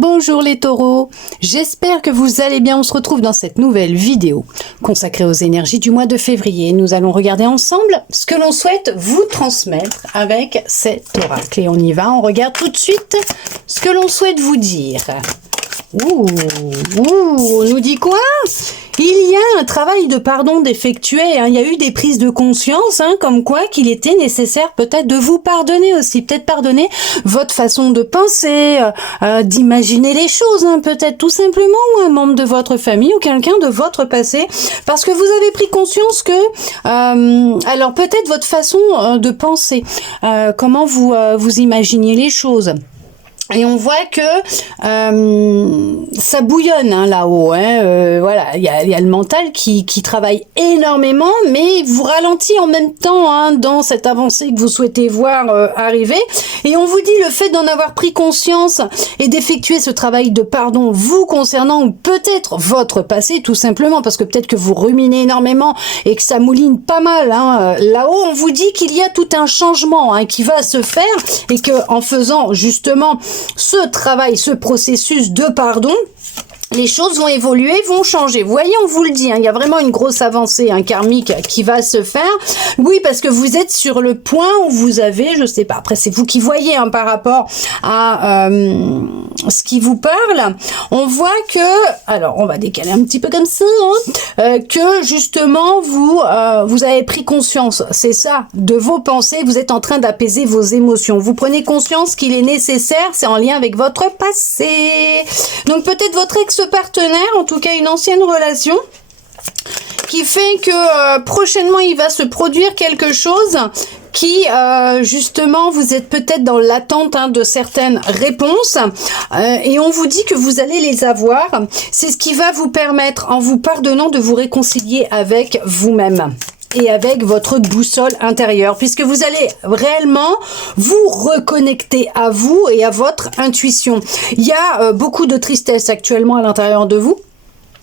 Bonjour les taureaux, j'espère que vous allez bien. On se retrouve dans cette nouvelle vidéo consacrée aux énergies du mois de février. Nous allons regarder ensemble ce que l'on souhaite vous transmettre avec cet oracle. Et on y va, on regarde tout de suite ce que l'on souhaite vous dire. On nous dit quoi? Il y a un travail de pardon d'effectuer, il y a eu des prises de conscience, comme quoi qu'il était nécessaire peut-être de vous pardonner aussi, peut-être pardonner votre façon de penser, d'imaginer les choses, peut-être tout simplement, ou un membre de votre famille ou quelqu'un de votre passé, parce que vous avez pris conscience que, alors peut-être votre façon de penser, comment vous imaginiez les choses. Et on voit que ça bouillonne là-haut. Voilà, il y a le mental qui travaille énormément, mais vous ralentit en même temps dans cette avancée que vous souhaitez voir arriver. Et on vous dit le fait d'en avoir pris conscience et d'effectuer ce travail de pardon vous concernant, ou peut-être votre passé tout simplement, parce que peut-être que vous ruminez énormément et que ça mouline pas mal. Là-haut, on vous dit qu'il y a tout un changement qui va se faire, et que en faisant justement ce travail, ce processus de pardon, les choses vont évoluer, vont changer. Vous voyez, on vous le dit, il y a vraiment une grosse avancée karmique qui va se faire. Oui, parce que vous êtes sur le point où vous avez, je sais pas, après c'est vous qui voyez par rapport à ce qui vous parle. On voit que, alors on va décaler un petit peu comme ça, que justement vous avez pris conscience, c'est ça, de vos pensées. Vous êtes en train d'apaiser vos émotions. Vous prenez conscience qu'il est nécessaire, c'est en lien avec votre passé. Donc peut-être votre ex-partenaire, en tout cas une ancienne relation, qui fait que prochainement il va se produire quelque chose qui justement vous êtes peut-être dans l'attente de certaines réponses, et on vous dit que vous allez les avoir. C'est ce qui va vous permettre, en vous pardonnant, de vous réconcilier avec vous-même et avec votre boussole intérieure, puisque vous allez réellement vous reconnecter à vous et à votre intuition. Il y a beaucoup de tristesse actuellement à l'intérieur de vous.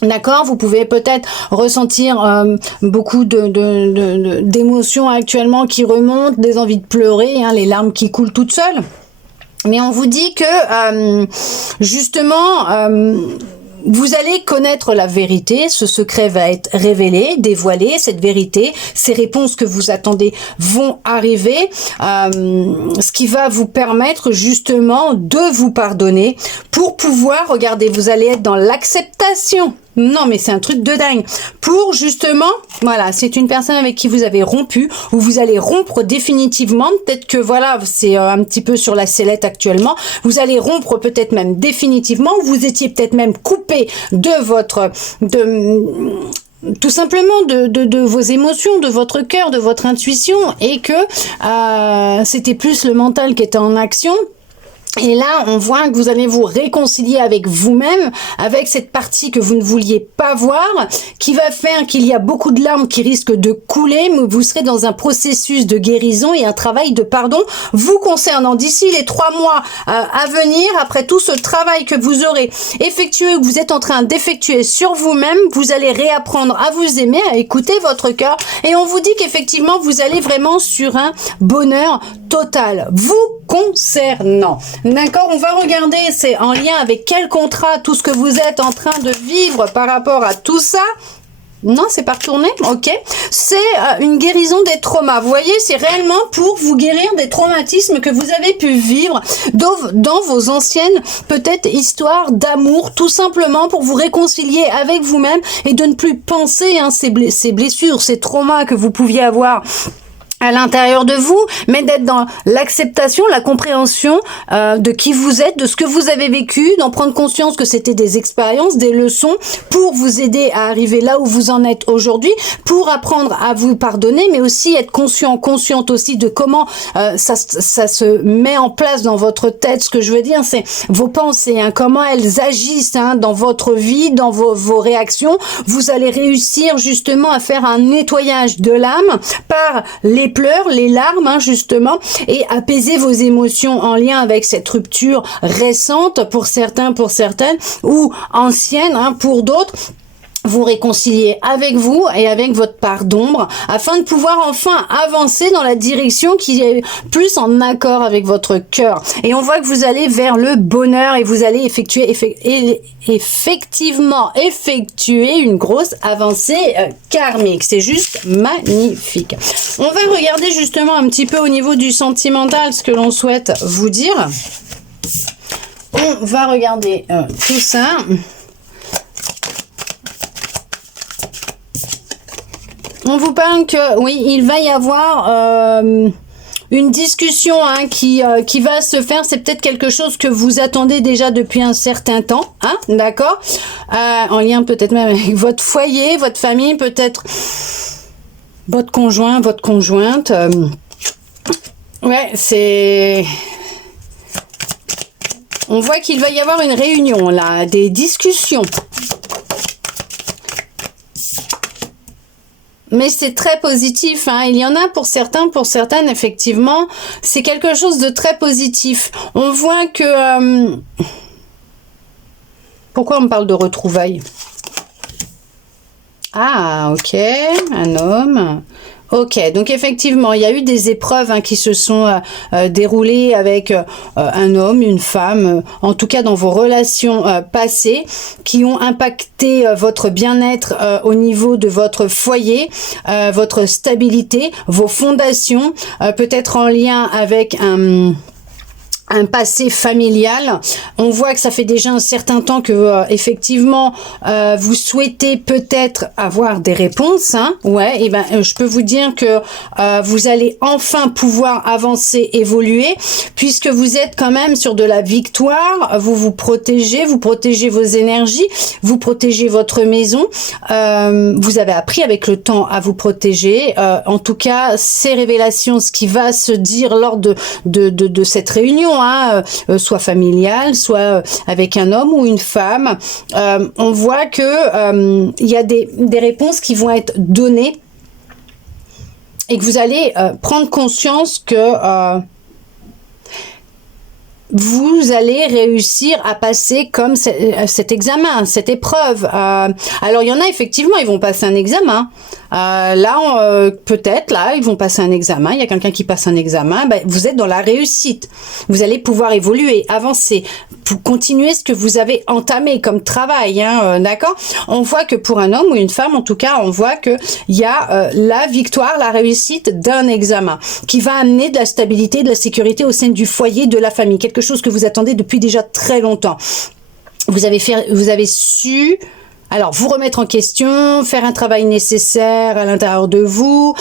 D'accord, vous pouvez peut-être ressentir beaucoup d'émotions actuellement qui remontent, des envies de pleurer, les larmes qui coulent toutes seules. Mais on vous dit que justement vous allez connaître la vérité, ce secret va être révélé, dévoilé, cette vérité, ces réponses que vous attendez vont arriver, ce qui va vous permettre justement de vous pardonner pour pouvoir, regardez, vous allez être dans l'acceptation. Non, mais c'est un truc de dingue. Pour justement, voilà, c'est une personne avec qui vous avez rompu, ou vous allez rompre définitivement. Peut-être que voilà, c'est un petit peu sur la sellette actuellement. Vous allez rompre peut-être même définitivement, ou vous étiez peut-être même coupé de votre, tout simplement de vos émotions, de votre cœur, de votre intuition, et que c'était plus le mental qui était en action. Et là, on voit que vous allez vous réconcilier avec vous-même, avec cette partie que vous ne vouliez pas voir, qui va faire qu'il y a beaucoup de larmes qui risquent de couler, mais vous serez dans un processus de guérison et un travail de pardon vous concernant. D'ici les 3 mois à venir, après tout ce travail que vous aurez effectué, que vous êtes en train d'effectuer sur vous-même, vous allez réapprendre à vous aimer, à écouter votre cœur, et on vous dit qu'effectivement, vous allez vraiment sur un bonheur total, vous concernant. D'accord, on va regarder, c'est en lien avec quel contrat, tout ce que vous êtes en train de vivre par rapport à tout ça. Non, c'est pas retourné, ok. C'est une guérison des traumas. Vous voyez, c'est réellement pour vous guérir des traumatismes que vous avez pu vivre dans vos anciennes, peut-être, histoires d'amour, tout simplement pour vous réconcilier avec vous-même et de ne plus penser ces blessures, ces traumas que vous pouviez avoir à l'intérieur de vous, mais d'être dans l'acceptation, la compréhension de qui vous êtes, de ce que vous avez vécu, d'en prendre conscience que c'était des expériences, des leçons pour vous aider à arriver là où vous en êtes aujourd'hui, pour apprendre à vous pardonner, mais aussi être consciente aussi de comment ça se met en place dans votre tête. Ce que je veux dire, c'est vos pensées, comment elles agissent dans votre vie, dans vos réactions. Vous allez réussir justement à faire un nettoyage de l'âme par les pleurs, les larmes, justement, et apaiser vos émotions en lien avec cette rupture récente pour certains, pour certaines, ou ancienne pour d'autres. vous réconcilier avec vous et avec votre part d'ombre afin de pouvoir enfin avancer dans la direction qui est plus en accord avec votre cœur. Et on voit que vous allez vers le bonheur et vous allez effectivement effectuer une grosse avancée karmique. C'est juste magnifique. On va regarder justement un petit peu au niveau du sentimental ce que l'on souhaite vous dire. On va regarder tout ça. On vous parle que, oui, il va y avoir une discussion qui va se faire. C'est peut-être quelque chose que vous attendez déjà depuis un certain temps, hein, d'accord, en lien peut-être même avec votre foyer, votre famille, peut-être votre conjoint, votre conjointe. Ouais, c'est... On voit qu'il va y avoir une réunion, là, des discussions. Mais c'est très positif, hein. Il y en a pour certains, pour certaines, effectivement, c'est quelque chose de très positif. On voit que... Pourquoi on me parle de retrouvailles? Ah, ok, un homme... Ok, donc effectivement, il y a eu des épreuves qui se sont déroulées avec un homme, une femme, en tout cas dans vos relations passées, qui ont impacté votre bien-être au niveau de votre foyer, votre stabilité, vos fondations, peut-être en lien avec un passé familial. On voit que ça fait déjà un certain temps que effectivement vous souhaitez peut-être avoir des réponses, hein. Ouais, et ben je peux vous dire que vous allez enfin pouvoir avancer, évoluer, puisque vous êtes quand même sur de la victoire. Vous protégez vos énergies, vous protégez votre maison. Vous avez appris avec le temps à vous protéger. En tout cas, ces révélations, ce qui va se dire lors de cette réunion, soit familiale, soit avec un homme ou une femme, on voit que il y a des réponses qui vont être données et que vous allez prendre conscience que vous allez réussir à passer comme cet examen, cette épreuve. Alors, il y en a, effectivement, ils vont passer un examen. Peut-être, là, ils vont passer un examen. Il y a quelqu'un qui passe un examen. Ben, vous êtes dans la réussite. Vous allez pouvoir évoluer, avancer, pour continuer ce que vous avez entamé comme travail, hein, d'accord? On voit que pour un homme ou une femme, en tout cas, on voit que il y a la victoire, la réussite d'un examen qui va amener de la stabilité, de la sécurité au sein du foyer, de la famille. Quelque chose que vous attendez depuis déjà très longtemps. Vous avez su... Alors, vous remettre en question, faire un travail nécessaire à l'intérieur de vous,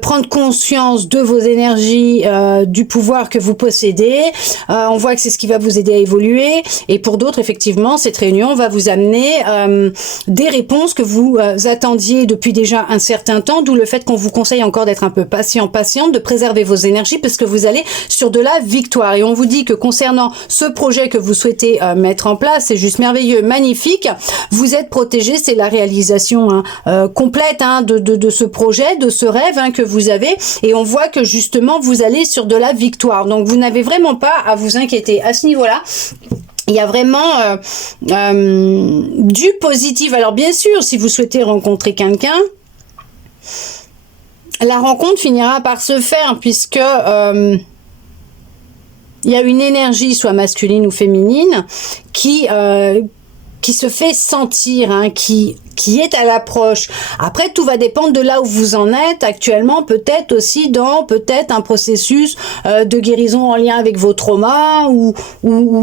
prendre conscience de vos énergies, du pouvoir que vous possédez. On voit que c'est ce qui va vous aider à évoluer. Et pour d'autres, effectivement, cette réunion va vous amener des réponses que vous attendiez depuis déjà un certain temps, d'où le fait qu'on vous conseille encore d'être un peu patiente, de préserver vos énergies, parce que vous allez sur de la victoire. Et on vous dit que concernant ce projet que vous souhaitez mettre en place, c'est juste merveilleux, magnifique. Vous êtes protégé. C'est la réalisation complète de ce projet, de ce rêve que vous avez, et on voit que justement vous allez sur de la victoire, donc vous n'avez vraiment pas à vous inquiéter à ce niveau-là. Il y a vraiment du positif. Alors bien sûr, si vous souhaitez rencontrer quelqu'un, la rencontre finira par se faire, puisque il y a une énergie, soit masculine ou féminine, qui se fait sentir, qui est à l'approche. Après, tout va dépendre de là où vous en êtes actuellement, peut-être aussi dans un processus de guérison en lien avec vos traumas ou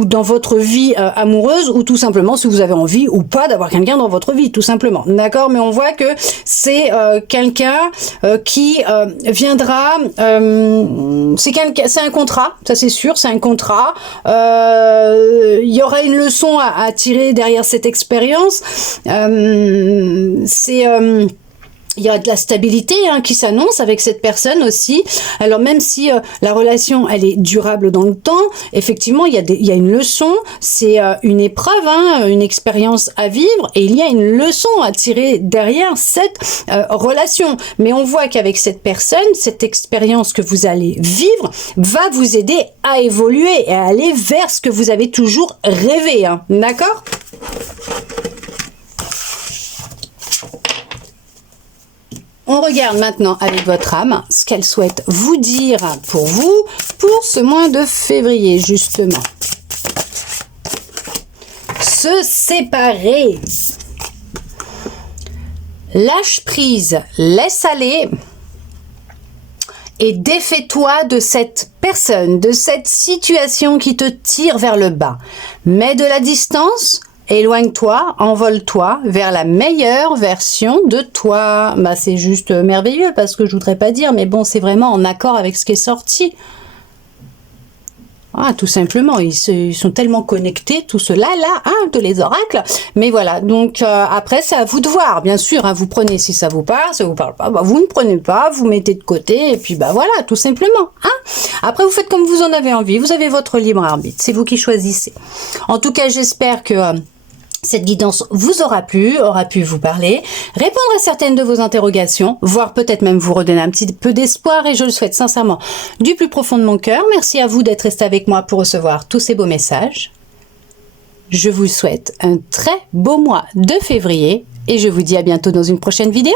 dans votre vie amoureuse, ou tout simplement si vous avez envie ou pas d'avoir quelqu'un dans votre vie, tout simplement. D'accord? Mais on voit que c'est quelqu'un qui viendra... c'est un contrat, ça c'est sûr, c'est un contrat. Il y aura une leçon à tirer derrière cette expérience. Il y a de la stabilité qui s'annonce avec cette personne aussi. Alors même si la relation elle est durable dans le temps, effectivement il y a une leçon, c'est une épreuve, une expérience à vivre, et il y a une leçon à tirer derrière cette relation. Mais on voit qu'avec cette personne, cette expérience que vous allez vivre va vous aider à évoluer et à aller vers ce que vous avez toujours rêvé. D'accord ? on regarde maintenant avec votre âme ce qu'elle souhaite vous dire pour vous, pour ce mois de février, justement. Se séparer. Lâche prise, laisse aller et défais-toi de cette personne, de cette situation qui te tire vers le bas. Mets de la distance. Éloigne-toi, envole-toi vers la meilleure version de toi. Bah, c'est juste merveilleux parce que je voudrais pas dire, mais bon, c'est vraiment en accord avec ce qui est sorti. Ah, tout simplement, ils sont tellement connectés, tout cela là, hein, de les oracles. Mais voilà, donc après, c'est à vous de voir, bien sûr. Hein, vous prenez si ça vous parle pas, bah, vous ne prenez pas, vous mettez de côté, et puis bah voilà, tout simplement. Hein. Après, vous faites comme vous en avez envie, vous avez votre libre arbitre, c'est vous qui choisissez. En tout cas, j'espère que cette guidance vous aura pu vous parler, répondre à certaines de vos interrogations, voire peut-être même vous redonner un petit peu d'espoir, et je le souhaite sincèrement du plus profond de mon cœur. Merci à vous d'être resté avec moi pour recevoir tous ces beaux messages. Je vous souhaite un très beau mois de février et je vous dis à bientôt dans une prochaine vidéo.